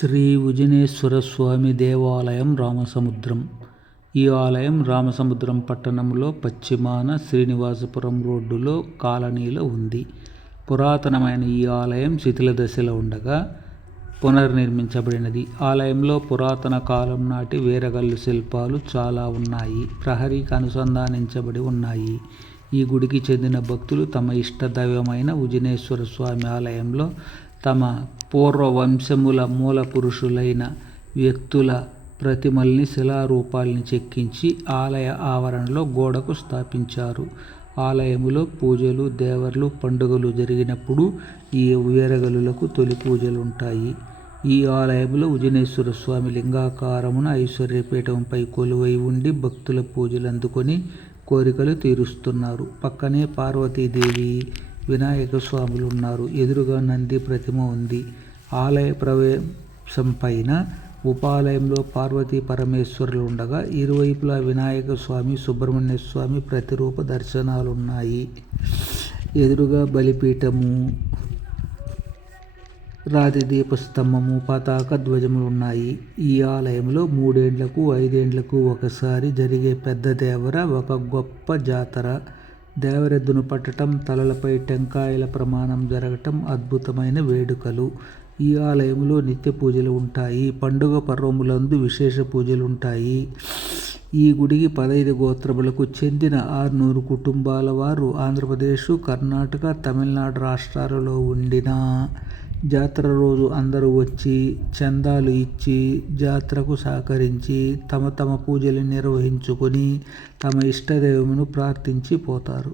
శ్రీ ఉజనేశ్వర స్వామి దేవాలయం రామసముద్రం. ఈ ఆలయం రామసముద్రం పట్టణంలో పశ్చిమాన శ్రీనివాసపురం రోడ్డులో కాలనీలో ఉంది. పురాతనమైన ఈ ఆలయం శిథిల దశలో ఉండగా పునర్నిర్మించబడినది. ఆలయంలో పురాతన కాలం నాటి వీరగల్లు శిల్పాలు చాలా ఉన్నాయి. ప్రహరీకి అనుసంధానించబడి ఉన్నాయి. ఈ గుడికి చెందిన భక్తులు తమ ఇష్ట దైవమైన ఉజనేశ్వర స్వామి ఆలయంలో తమ పూర్వ వంశముల మూల పురుషులైన వ్యక్తుల ప్రతిమల్ని శిలారూపాల్ని చెక్కించి ఆలయ ఆవరణలో గోడకు స్థాపించారు. ఆలయములో పూజలు, దేవర్లు, పండుగలు జరిగినప్పుడు ఈ వీరగలులకు తొలి పూజలుంటాయి. ఈ ఆలయంలో ఉజనేశ్వర స్వామి లింగాకారమున ఐశ్వర్యపీఠంపై కొలువై ఉండి భక్తుల పూజలు అందుకొని కోరికలు తీరుస్తున్నారు. పక్కనే పార్వతీదేవి, వినాయక స్వాములు ఉన్నారు. ఎదురుగా నంది ప్రతిమ ఉంది. ఆలయ ప్రవేశం పైన ఉపాలయంలో పార్వతీ పరమేశ్వరులు ఉండగా ఇరువైపులా వినాయక స్వామి, సుబ్రహ్మణ్య స్వామి ప్రతిరూప దర్శనాలున్నాయి. ఎదురుగా బలిపీఠము, రాతి దీపస్తంభము, పతాక ధ్వజములున్నాయి. ఈ ఆలయంలో 3 ఏండ్లకు 5 ఏండ్లకు ఒకసారి జరిగే పెద్ద దేవర ఒక గొప్ప జాతర. దేవరెద్దును పట్టటం, తలలపై టెంకాయల ప్రమాణం జరగటం అద్భుతమైన వేడుకలు. ఈ ఆలయంలో నిత్య పూజలు ఉంటాయి. పండుగ పర్వములందు విశేష పూజలుంటాయి. ఈ గుడికి 15 గోత్రములకు చెందిన 600 కుటుంబాల వారు ఆంధ్రప్రదేశ్, కర్ణాటక, తమిళనాడు రాష్ట్రాలలో ఉండిన జాతర రోజు అందరూ వచ్చి చందాలు ఇచ్చి జాతరకు సహకరించి తమ పూజలు నిర్వహించుకొని తమ ఇష్టదైవమును ప్రార్థించి పోతారు.